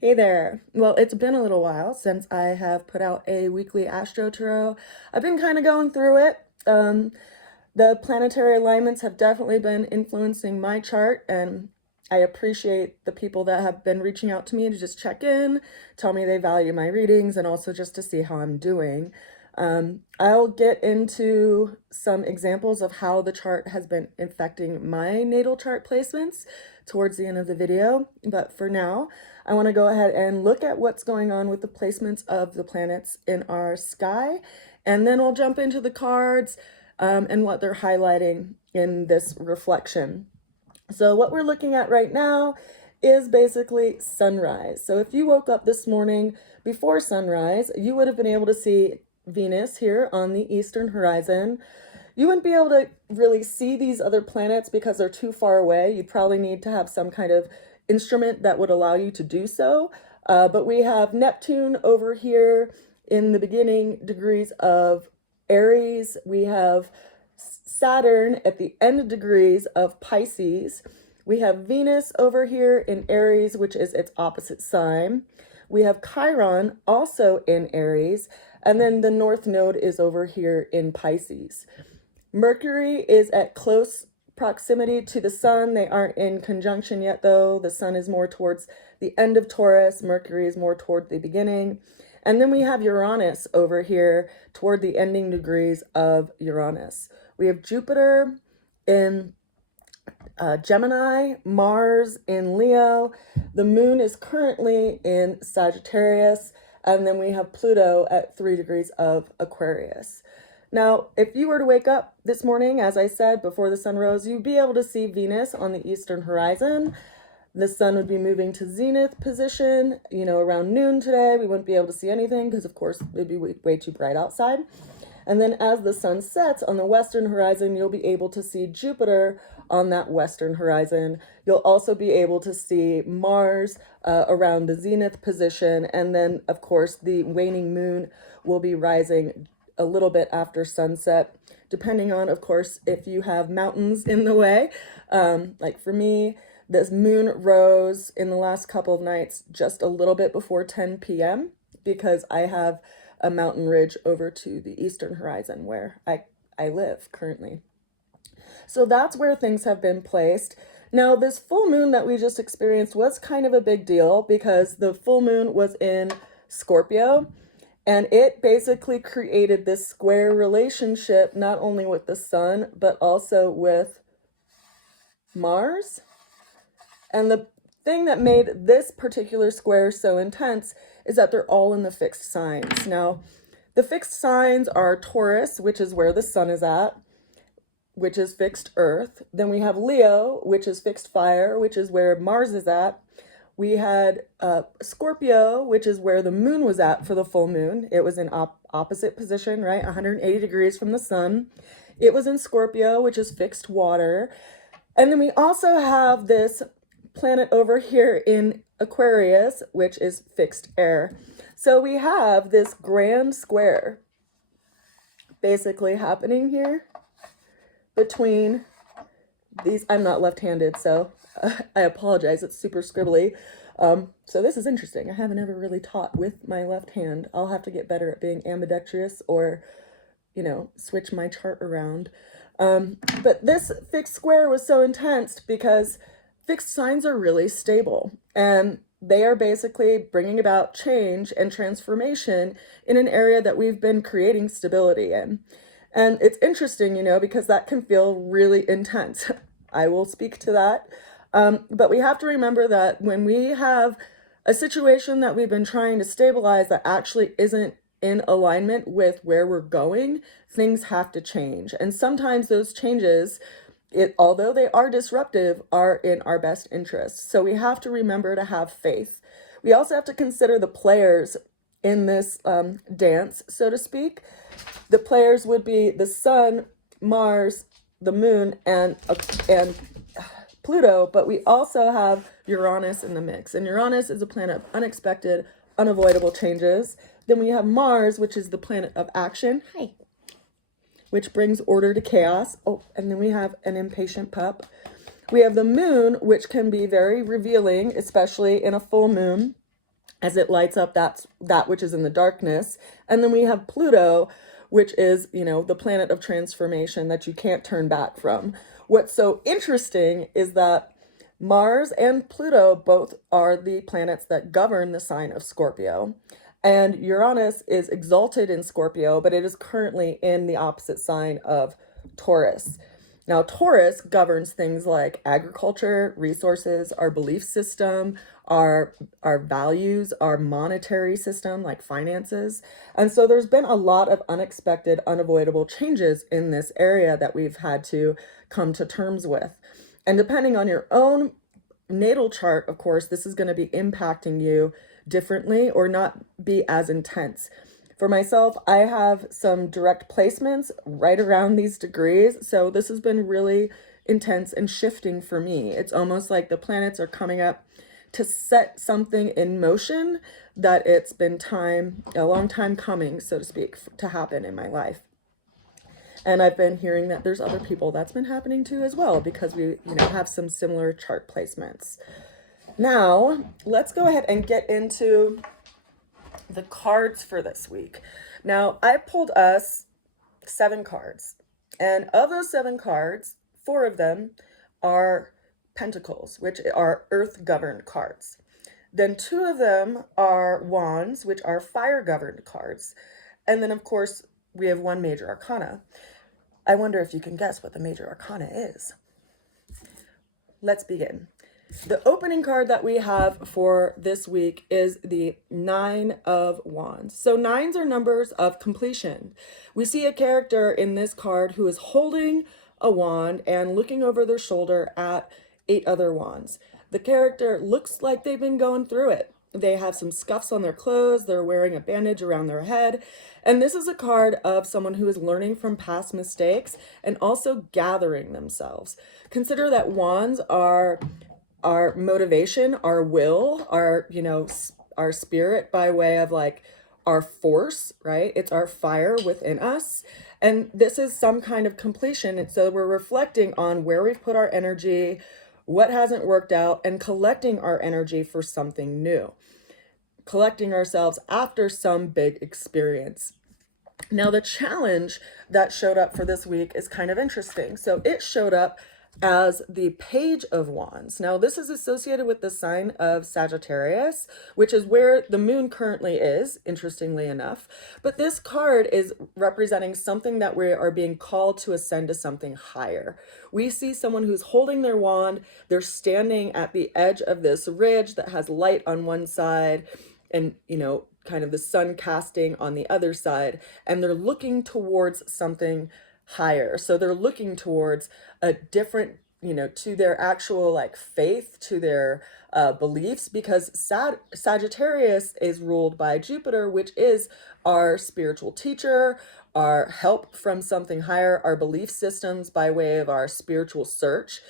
Hey there. Well, it's been a little while since I have put out a weekly Astro Tarot. I've been kind of going through it. The planetary alignments have definitely been influencing my chart, and I appreciate the people that have been reaching out to me to just check in, tell me they value my readings, and also just to see how I'm doing. I'll get into some examples of how the chart has been affecting my natal chart placements towards the end of the video, but for now, I want to go ahead and look at what's going on with the placements of the planets in our sky, and then we'll jump into the cards and what they're highlighting in this reflection. So what we're looking at right now is basically sunrise. So if you woke up this morning before sunrise, you would have been able to see Venus here on the eastern horizon. You wouldn't be able to really see these other planets because they're too far away. You'd probably need to have some kind of instrument that would allow you to do so. But we have Neptune over here in the beginning degrees of Aries. We have Saturn at the end of degrees of Pisces. We have Venus over here in Aries, which is its opposite sign. We have Chiron also in Aries, and then the North Node is over here in Pisces. Mercury is at close proximity to the Sun. They aren't in conjunction yet, though. The Sun is more towards the end of Taurus. Mercury is more toward the beginning. And then we have Uranus over here toward the ending degrees of Uranus. We have Jupiter in Gemini, Mars in Leo. The moon is currently in Sagittarius. And then we have Pluto at 3 degrees of Aquarius. Now, if you were to wake up this morning, as I said, before the sun rose, you'd be able to see Venus on the eastern horizon. The sun would be moving to zenith position, around noon today. We wouldn't be able to see anything because, of course, it'd be way too bright outside. And then as the sun sets on the western horizon, you'll be able to see Jupiter on that western horizon. You'll also be able to see Mars around the zenith position. And then, of course, the waning moon will be rising a little bit after sunset, depending on, of course, if you have mountains in the way. Like for me, this moon rose in the last couple of nights just a little bit before 10 p.m. because I have a mountain ridge over to the eastern horizon where I live currently. So that's where things have been placed. Now, this full moon that we just experienced was kind of a big deal because the full moon was in Scorpio, and it basically created this square relationship, not only with the sun, but also with Mars. And the thing that made this particular square so intense is that they're all in the fixed signs. Now, the fixed signs are Taurus, which is where the sun is at, which is fixed earth. Then we have Leo, which is fixed fire, which is where Mars is at. We had Scorpio, which is where the moon was at for the full moon. It was in opposite position, right? 180 degrees from the sun. It was in Scorpio, which is fixed water. And then we also have this planet over here in Aquarius, which is fixed air. So we have this grand square basically happening here between these. I'm not left-handed, so I apologize. It's super scribbly. So this is interesting. I haven't ever really taught with my left hand. I'll have to get better at being ambidextrous or, switch my chart around. But this fixed square was so intense because fixed signs are really stable, and they are basically bringing about change and transformation in an area that we've been creating stability in. And it's interesting, because that can feel really intense. I will speak to that. But we have to remember that when we have a situation that we've been trying to stabilize that actually isn't in alignment with where we're going, things have to change. And sometimes those changes, although they are disruptive, are in our best interest. So we have to remember to have faith. We also have to consider the players in this dance, so to speak. The players would be the sun, Mars, the moon, and Pluto, but we also have Uranus in the mix. And Uranus is a planet of unexpected, unavoidable changes. Then we have Mars, which is the planet of action. Hi. Which brings order to chaos. Oh, and then we have an impatient pup. We have the moon, which can be very revealing, especially in a full moon. as it lights up that which is in the darkness. And then we have Pluto, which is, you know, the planet of transformation that you can't turn back from. What's so interesting is that Mars and Pluto both are the planets that govern the sign of Scorpio. And Uranus is exalted in Scorpio, but it is currently in the opposite sign of Taurus. Now, Taurus governs things like agriculture, resources, our belief system, our values, our monetary system, like finances. And so there's been a lot of unexpected, unavoidable changes in this area that we've had to come to terms with. And depending on your own natal chart, of course, this is going to be impacting you differently or not be as intense. For myself, I have some direct placements right around these degrees, so this has been really intense and shifting for me. It's almost like the planets are coming up to set something in motion that it's been a long time coming, so to speak, to happen in my life. And I've been hearing that there's other people that's been happening to as well, because we, you know, have some similar chart placements. Now, let's go ahead and get into the cards for this week. Now, I pulled us 7 cards, and of those 7 cards, 4 of them are Pentacles, which are earth-governed cards. Then 2 of them are Wands, which are fire-governed cards. And then, of course, we have 1 Major Arcana. I wonder if you can guess what the Major Arcana is. Let's begin. The opening card that we have for this week is the 9 of Wands. So 9s are numbers of completion. We see a character in this card who is holding a wand and looking over their shoulder at 8 other wands. The character looks like they've been going through it. They have some scuffs on their clothes, they're wearing a bandage around their head, and this is a card of someone who is learning from past mistakes and also gathering themselves. Consider that wands are our motivation, our will, our, you know, our spirit by way of like our force, right? It's our fire within us. And this is some kind of completion. And so we're reflecting on where we've put our energy, what hasn't worked out, and collecting our energy for something new. Collecting ourselves after some big experience. Now, the challenge that showed up for this week is kind of interesting. So it showed up as the Page of Wands. Now, this is associated with the sign of Sagittarius, which is where the moon currently is, interestingly enough. But this card is representing something that we are being called to ascend to something higher. We see someone who's holding their wand. They're standing at the edge of this ridge that has light on one side and, you know, kind of the sun casting on the other side, and they're looking towards something higher. So they're looking towards a different, you know, to their actual like faith, to their beliefs, because Sagittarius is ruled by Jupiter, which is our spiritual teacher, our help from something higher, our belief systems by way of our spiritual search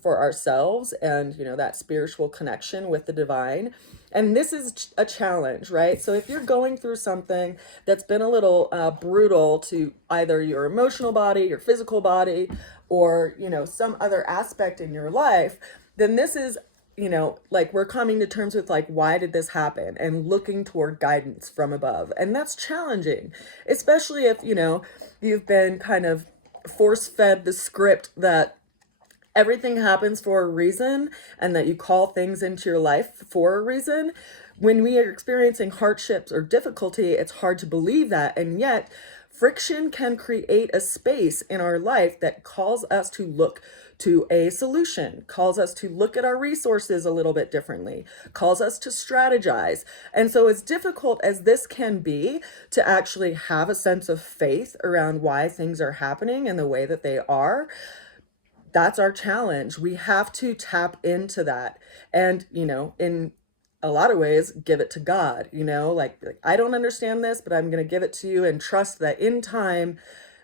for ourselves and, you know, that spiritual connection with the divine. And this is a challenge, right? So if you're going through something that's been a little brutal to either your emotional body, your physical body, or, you know, some other aspect in your life, then this is, you know, like we're coming to terms with like, why did this happen? And looking toward guidance from above. And that's challenging, especially if, you know, you've been kind of force-fed the script that everything happens for a reason and that you call things into your life for a reason. When we are experiencing hardships or difficulty, it's hard to believe that. And yet friction can create a space in our life that calls us to look to a solution, calls us to look at our resources a little bit differently, calls us to strategize. And so as difficult as this can be to actually have a sense of faith around why things are happening in the way that they are, that's our challenge. We have to tap into that. And, you know, in a lot of ways, give it to God, you know, like I don't understand this, but I'm going to give it to you and trust that in time,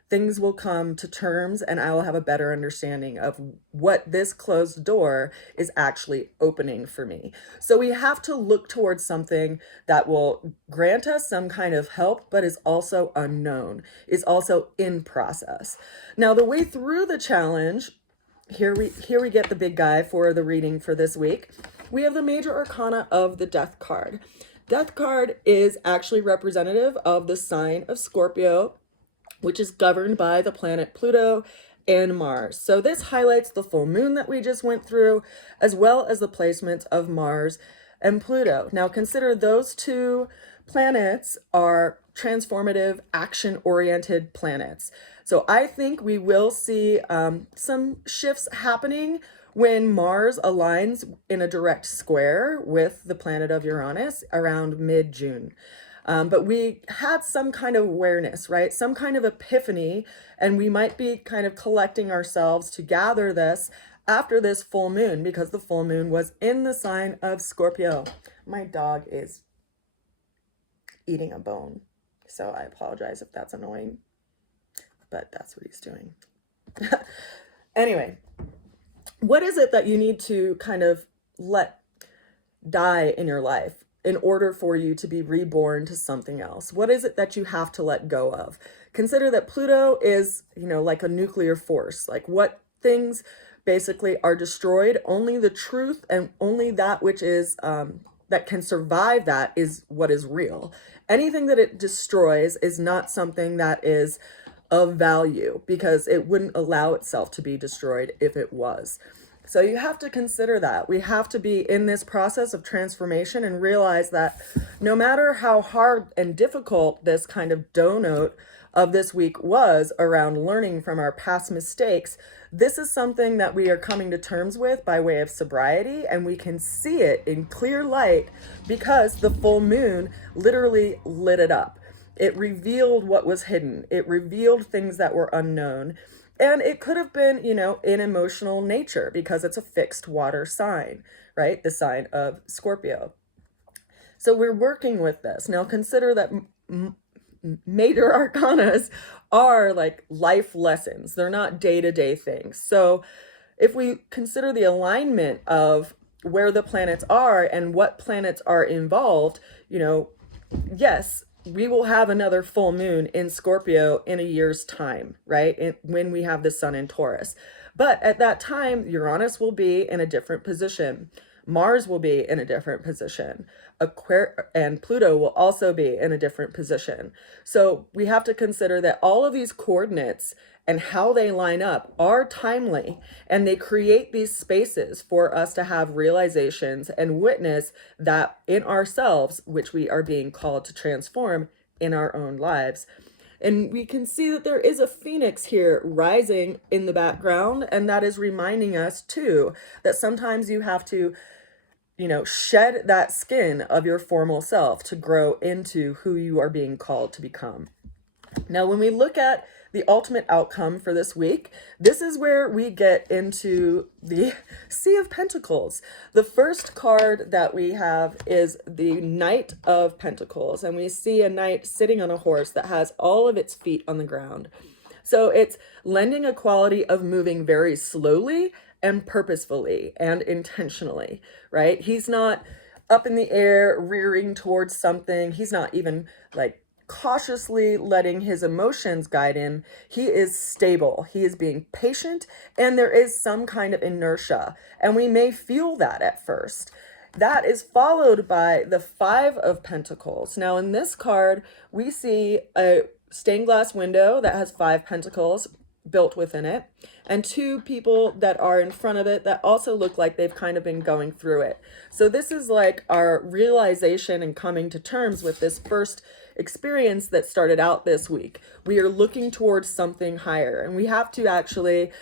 things will come to terms and I will have a better understanding of what this closed door is actually opening for me. So we have to look towards something that will grant us some kind of help, but is also unknown, is also in process. Now, the way through the challenge, here we get the big guy for the reading for this week. We have the Major Arcana of the Death card. Death card is actually representative of the sign of Scorpio, which is governed by the planet Pluto and Mars. So this highlights the full moon that we just went through, as well as the placements of Mars and Pluto. Now consider those two planets are transformative, action-oriented planets. So I think we will see some shifts happening when Mars aligns in a direct square with the planet of Uranus around mid-June. But we had some kind of awareness, right? Some kind of epiphany, and we might be kind of collecting ourselves to gather this after this full moon, because the full moon was in the sign of Scorpio. My dog is eating a bone, so I apologize if that's annoying, but that's what he's doing. Anyway, what is it that you need to kind of let die in your life in order for you to be reborn to something else? What is it that you have to let go of? Consider that Pluto is, like a nuclear force. Like, what things basically are destroyed? Only the truth and only that which is, that can survive that is what is real. Anything that it destroys is not something that is of value, because it wouldn't allow itself to be destroyed if it was. So you have to consider that. We have to be in this process of transformation and realize that no matter how hard and difficult this kind of donut of this week was around learning from our past mistakes, this is something that we are coming to terms with by way of sobriety, and we can see it in clear light because the full moon literally lit it up. It revealed what was hidden. It revealed things that were unknown. And it could have been, in emotional nature, because it's a fixed water sign, right? The sign of Scorpio. So we're working with this. Now consider that major arcanas are like life lessons. They're not day-to-day things. So if we consider the alignment of where the planets are and what planets are involved, yes, we will have another full moon in Scorpio in a year's time, right? When we have the sun in Taurus. But at that time, Uranus will be in a different position. Mars will be in a different position. And Pluto will also be in a different position. So we have to consider that all of these coordinates and how they line up are timely, and they create these spaces for us to have realizations and witness that in ourselves, which we are being called to transform in our own lives. And we can see that there is a phoenix here rising in the background, and that is reminding us too that sometimes you have to shed that skin of your formal self to grow into who you are being called to become. Now, when we look at the ultimate outcome for this week, this is where we get into the Sea of Pentacles. The first card that we have is the Knight of Pentacles, and we see a knight sitting on a horse that has all of its feet on the ground. So it's lending a quality of moving very slowly and purposefully and intentionally, right? He's not up in the air rearing towards something. He's not even like cautiously letting his emotions guide him. He is stable. He is being patient, and there is some kind of inertia, and we may feel that at first. That is followed by the Five of Pentacles. Now in this card, we see a stained glass window that has 5 pentacles built within it, and 2 people that are in front of it that also look like they've kind of been going through it. So this is like our realization and coming to terms with this first experience that started out this week. We are looking towards something higher, and we have to actually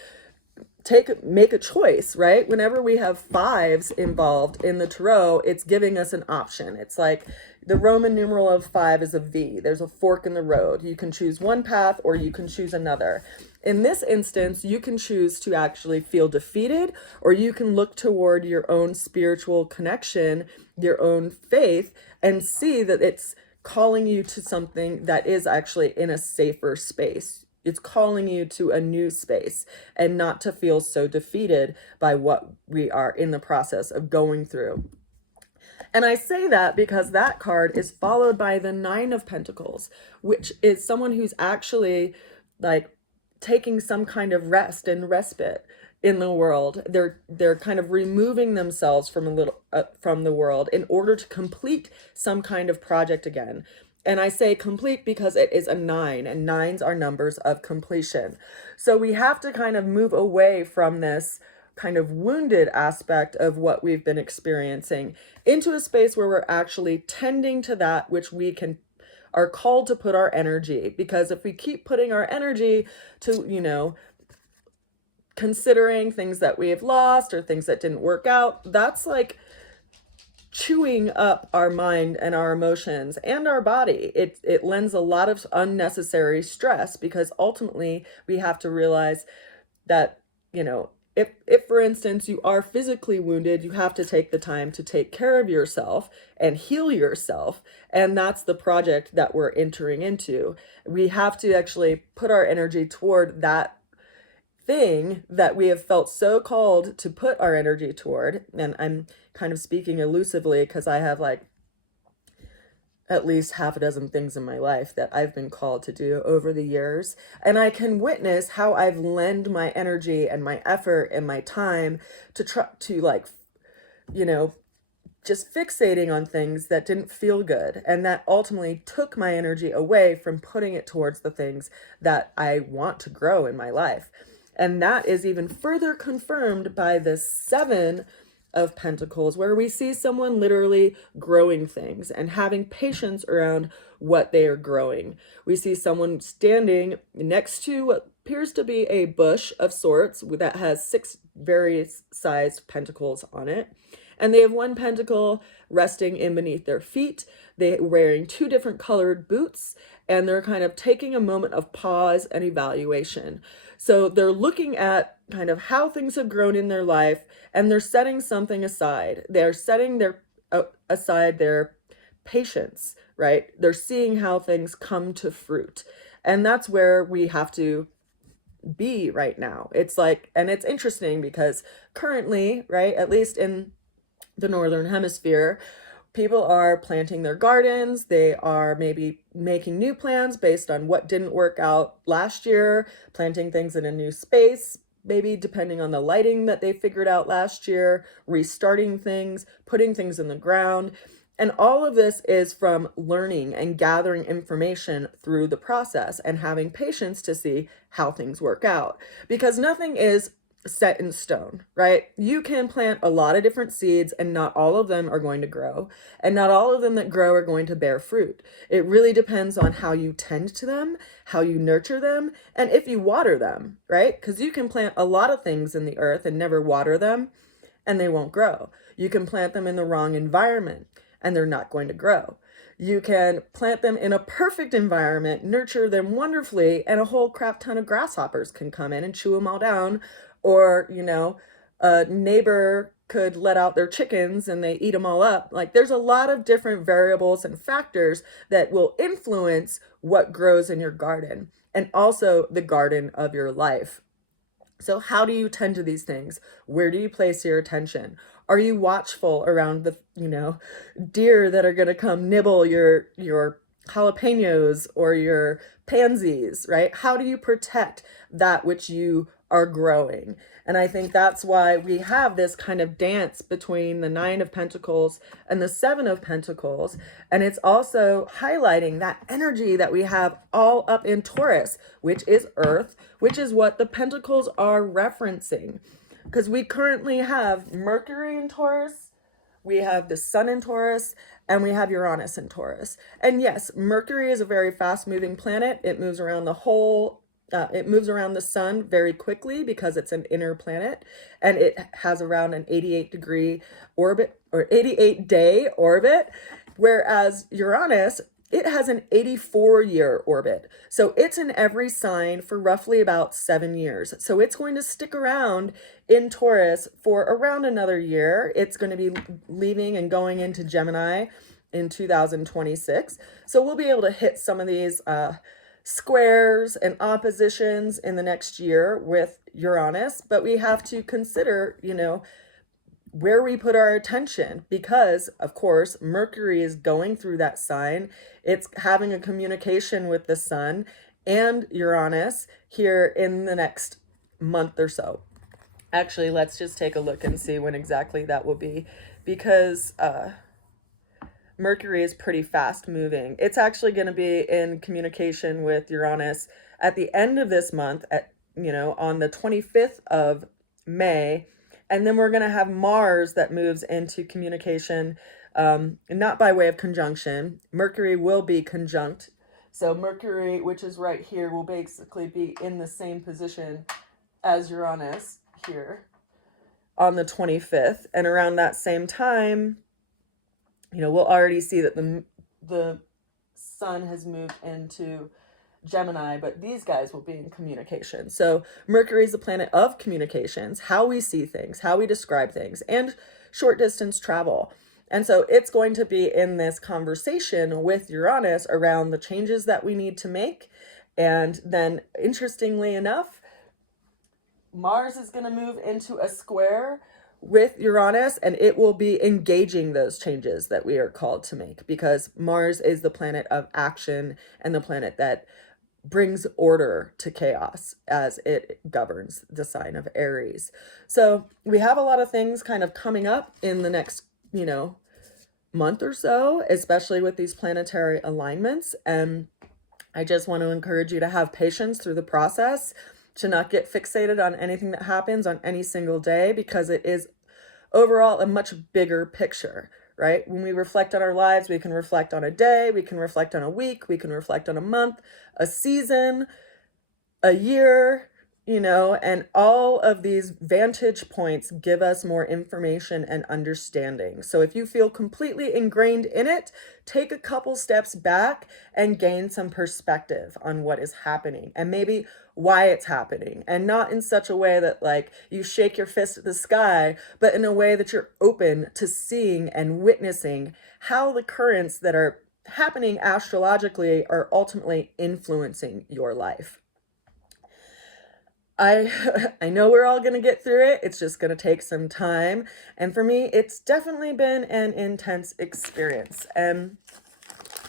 make a choice, right? Whenever we have 5s involved in the tarot, it's giving us an option. It's like the Roman numeral of 5 is a V. There's a fork in the road. You can choose one path or you can choose another. In this instance, you can choose to actually feel defeated, or you can look toward your own spiritual connection, your own faith, and see that it's calling you to something that is actually in a safer space. It's calling you to a new space, and not to feel so defeated by what we are in the process of going through. And I say that because that card is followed by the 9 of Pentacles, which is someone who's actually like taking some kind of rest and respite. in the world. They're kind of removing themselves from from the world in order to complete some kind of project again. And I say complete because it is a 9, and 9s are numbers of completion. So we have to kind of move away from this kind of wounded aspect of what we've been experiencing into a space where we're actually tending to that which we can are called to put our energy. Because if we keep putting our energy to, considering things that we have lost or things that didn't work out, that's like chewing up our mind and our emotions and our body. It lends a lot of unnecessary stress, because ultimately we have to realize that, if for instance you are physically wounded, you have to take the time to take care of yourself and heal yourself. And that's the project that we're entering into. We have to actually put our energy toward that thing that we have felt so called to put our energy toward. And I'm kind of speaking elusively because I have like at least half a dozen things in my life that I've been called to do over the years. And I can witness how I've lent my energy and my effort and my time to try to just fixating on things that didn't feel good. And that ultimately took my energy away from putting it towards the things that I want to grow in my life. And that is even further confirmed by the 7 of Pentacles, where we see someone literally growing things and having patience around what they are growing. We see someone standing next to what appears to be a bush of sorts that has 6 various sized pentacles on it. And they have 1 pentacle resting in beneath their feet. They're wearing 2 different colored boots, and they're kind of taking a moment of pause and evaluation. So they're looking at kind of how things have grown in their life, and they're setting something aside. They're setting aside their patience, right? They're seeing how things come to fruit. And that's where we have to be right now. It's like, and it's interesting because currently, right, at least in the Northern Hemisphere, people are planting their gardens. They are maybe making new plans based on what didn't work out last year, planting things in a new space, maybe depending on the lighting that they figured out last year, restarting things, putting things in the ground. And all of this is from learning and gathering information through the process and having patience to see how things work out. Because nothing is set in stone, right? You can plant a lot of different seeds and not all of them are going to grow, and not all of them that grow are going to bear fruit. It really depends on how you tend to them, how you nurture them, and if you water them, right? Because you can plant a lot of things in the earth and never water them and they won't grow. You can plant them in the wrong environment and they're not going to grow. You can plant them in a perfect environment, nurture them wonderfully, and a whole crap ton of grasshoppers can come in and chew them all down. Or, a neighbor could let out their chickens and they eat them all up. Like, there's a lot of different variables and factors that will influence what grows in your garden and also the garden of your life. So how do you tend to these things? Where do you place your attention? Are you watchful around the, deer that are going to come nibble your jalapenos or your pansies, right? How do you protect that which you are growing? And I think that's why we have this kind of dance between the 9 of Pentacles and the 7 of Pentacles. And it's also highlighting that energy that we have all up in Taurus, which is Earth, which is what the Pentacles are referencing. Because we currently have Mercury in Taurus, we have the Sun in Taurus, and we have Uranus in Taurus. And yes, Mercury is a very fast-moving planet. It moves around the sun very quickly because it's an inner planet, and it has around an 88-degree orbit or 88-day orbit, whereas Uranus, it has an 84-year orbit. So it's in every sign for roughly about 7 years. So it's going to stick around in Taurus for around another year. It's going to be leaving and going into Gemini in 2026. So we'll be able to hit some of these squares and oppositions in the next year with Uranus, but we have to consider, where we put our attention, because of course Mercury is going through that sign. It's having a communication with the Sun and Uranus here in the next month or so. Actually, let's just take a look and see when exactly that will be, because Mercury is pretty fast moving. It's actually going to be in communication with Uranus at the end of this month, at, you know, on the 25th of May. And then we're going to have Mars that moves into communication, not by way of conjunction. Mercury will be conjunct. So Mercury, which is right here, will basically be in the same position as Uranus here on the 25th. And around that same time, you know, we'll already see that the sun has moved into Gemini, but these guys will be in communication. So Mercury is the planet of communications, how we see things, how we describe things, and short distance travel. And so it's going to be in this conversation with Uranus around the changes that we need to make. And then, interestingly enough, Mars is going to move into a square with Uranus, and it will be engaging those changes that we are called to make, because Mars is the planet of action and the planet that brings order to chaos as it governs the sign of Aries. So we have a lot of things kind of coming up in the next, you know, month or so, especially with these planetary alignments. And I just want to encourage you to have patience through the process, to not get fixated on anything that happens on any single day, because it is overall a much bigger picture, right? When we reflect on our lives, we can reflect on a day, we can reflect on a week, we can reflect on a month, a season, a year, you know, and all of these vantage points give us more information and understanding. So if you feel completely ingrained in it, take a couple steps back and gain some perspective on what is happening and maybe why it's happening, and not in such a way that like you shake your fist at the sky, but in a way that you're open to seeing and witnessing how the currents that are happening astrologically are ultimately influencing your life. I know we're all going to get through it. It's just going to take some time. And for me, it's definitely been an intense experience. And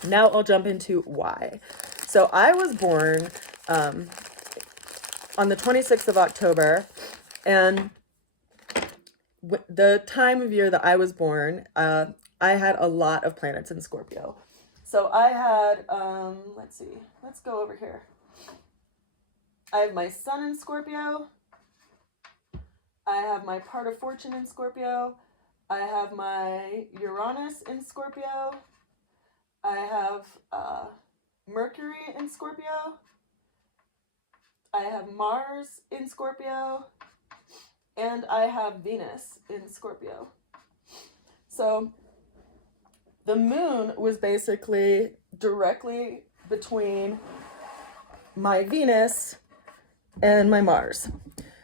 now I'll jump into why. So I was born on the 26th of October. And the time of year that I was born, I had a lot of planets in Scorpio. So I had, let's see, let's go over here. I have my sun in Scorpio. I have my part of fortune in Scorpio. I have my Uranus in Scorpio. I have Mercury in Scorpio. I have Mars in Scorpio. And I have Venus in Scorpio. So the moon was basically directly between my Venus and my Mars.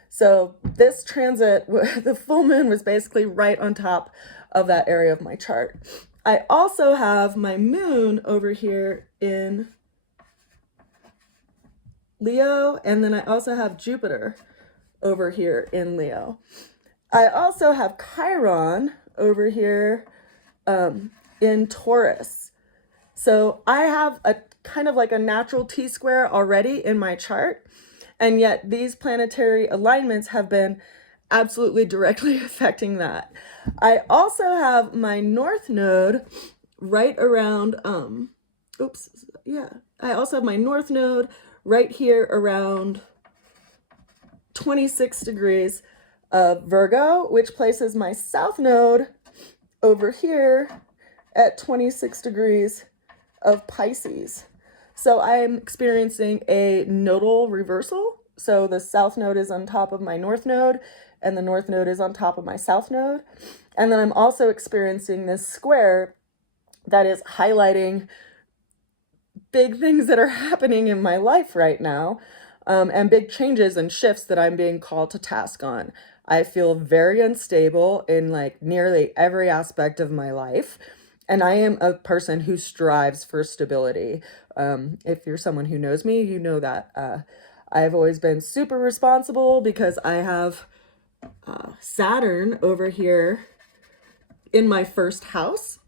So this transit, the full moon was basically right on top of that area of my chart. I also have my moon over here in Leo, and then I also have Jupiter over here in Leo. I also have Chiron over here in Taurus. So I have a kind of like a natural T-square already in my chart. And yet these planetary alignments have been absolutely directly affecting that. I also have my North Node right around, I also have my North Node right here around 26 degrees of Virgo, which places my South Node over here at 26 degrees of Pisces. So I am experiencing a nodal reversal. So the South Node is on top of my North Node, and the North Node is on top of my South Node. And then I'm also experiencing this square that is highlighting big things that are happening in my life right now, and big changes and shifts that I'm being called to task on. I feel very unstable in like nearly every aspect of my life. And I am a person who strives for stability. If you're someone who knows me, you know that I've always been super responsible because I have Saturn over here in my first house.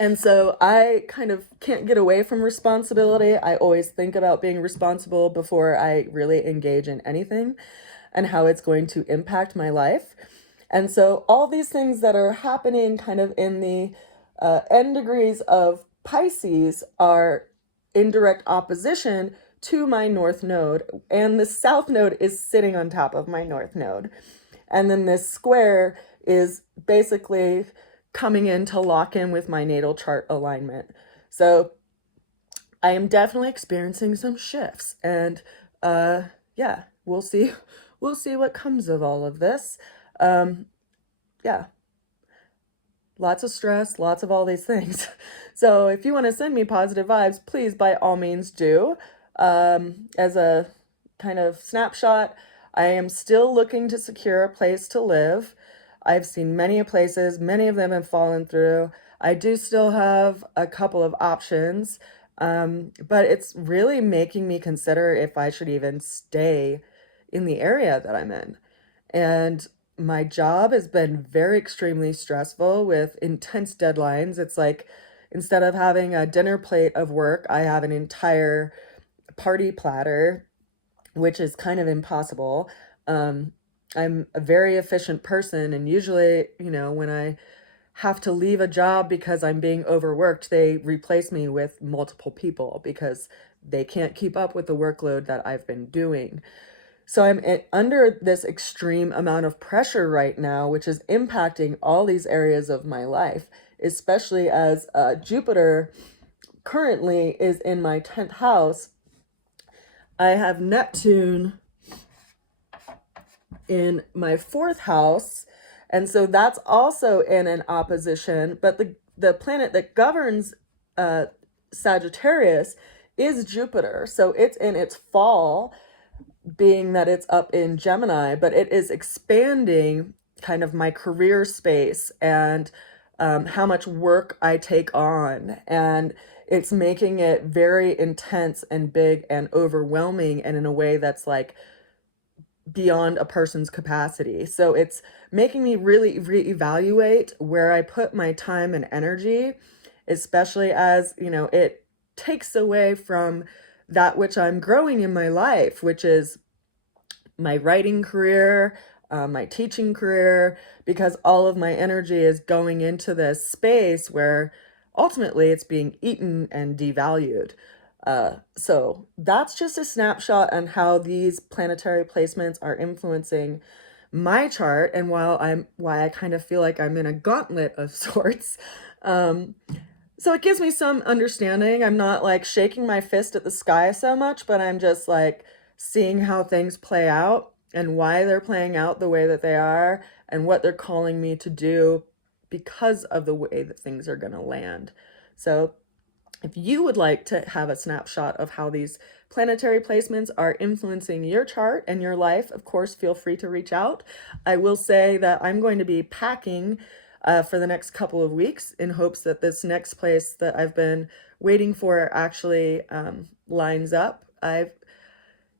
And so I kind of can't get away from responsibility. I always think about being responsible before I really engage in anything. and how it's going to impact my life. And so all these things that are happening kind of in the end degrees of Pisces are in direct opposition to my North Node, and the South Node is sitting on top of my North Node. And then this square is basically coming in to lock in with my natal chart alignment. So I am definitely experiencing some shifts, and yeah, we'll see what comes of all of this. Yeah, lots of stress, lots of all these things. So if you want to send me positive vibes, please by all means do. As a kind of snapshot, I am still looking to secure a place to live. I've seen many places, many of them have fallen through. I do still have a couple of options, but it's really making me consider if I should even stay in the area that I'm in. And my job has been very extremely stressful with intense deadlines. It's like instead of having a dinner plate of work, I have an entire party platter, which is kind of impossible. I'm a very efficient person, and usually, you know, when I have to leave a job because I'm being overworked, they replace me with multiple people because they can't keep up with the workload that I've been doing. So I'm under this extreme amount of pressure right now, which is impacting all these areas of my life, especially as Jupiter currently is in my 10th house. I have Neptune in my 4th house, and so that's also in an opposition, but the planet that governs Sagittarius is Jupiter, so it's in its fall, being that it's up in Gemini, but it is expanding kind of my career space and how much work I take on, and it's making it very intense and big and overwhelming, and in a way that's like beyond a person's capacity. So it's making me really reevaluate where I put my time and energy, especially as, you know, it takes away from that which I'm growing in my life, which is my writing career, my teaching career, because all of my energy is going into this space where ultimately it's being eaten and devalued. So that's just a snapshot on how these planetary placements are influencing my chart, and why I kind of feel like I'm in a gauntlet of sorts. So it gives me some understanding. I'm not like shaking my fist at the sky so much, but I'm just like seeing how things play out and why they're playing out the way that they are and what they're calling me to do because of the way that things are going to land. So if you would like to have a snapshot of how these planetary placements are influencing your chart and your life, of course, feel free to reach out. I will say that I'm going to be packing for the next couple of weeks in hopes that this next place that I've been waiting for actually lines up. I've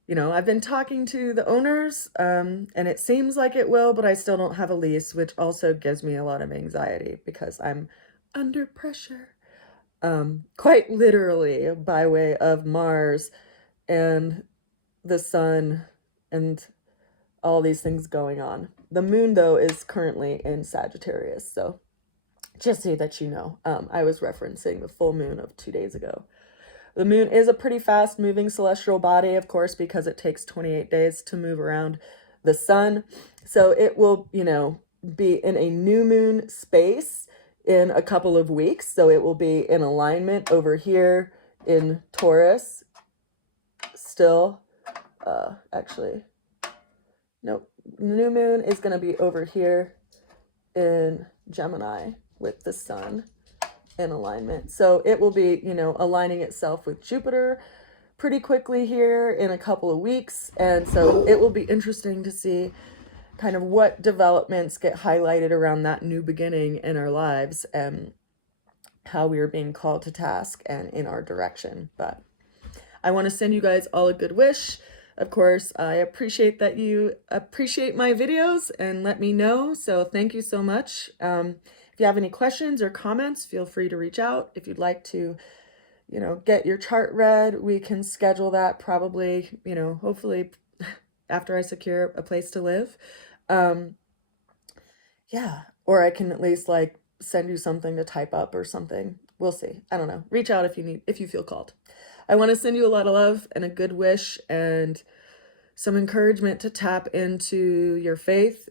been talking to the owners, and it seems like it will, but I still don't have a lease, which also gives me a lot of anxiety because I'm under pressure. Quite literally by way of Mars and the sun and all these things going on. The moon, though, is currently in Sagittarius, so just so that you know, I was referencing the full moon of 2 days ago. The moon is a pretty fast moving celestial body, of course, because it takes 28 days to move around the sun. So it will, be in a new moon space in a couple of weeks. So it will be in alignment over here in Taurus still. Actually, nope. New moon is going to be over here in Gemini with the sun in alignment. So it will be, aligning itself with Jupiter pretty quickly here in a couple of weeks. And so it will be interesting to see kind of what developments get highlighted around that new beginning in our lives and how we are being called to task and in our direction. But I want to send you guys all a good wish. Of course, I appreciate that you appreciate my videos and let me know. So thank you so much. If you have any questions or comments, feel free to reach out. If you'd like to, get your chart read, we can schedule that probably, hopefully after I secure a place to live. Um, yeah, or I can at least like send you something to type up or something. We'll see. I don't know. Reach out if you need, if you feel called. I want to send you a lot of love and a good wish and some encouragement to tap into your faith,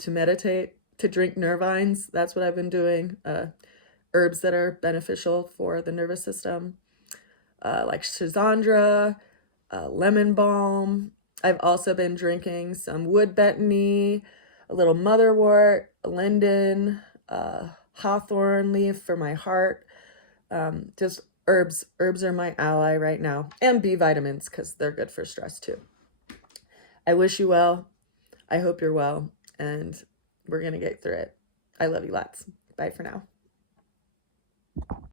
to meditate, to drink nervines. That's what I've been doing. Herbs that are beneficial for the nervous system, like schizandra, lemon balm. I've also been drinking some wood betony, a little motherwort, linden, hawthorn leaf for my heart. Just herbs. Herbs are my ally right now. And B vitamins, because they're good for stress too. I wish you well. I hope you're well. And we're going to get through it. I love you lots. Bye for now.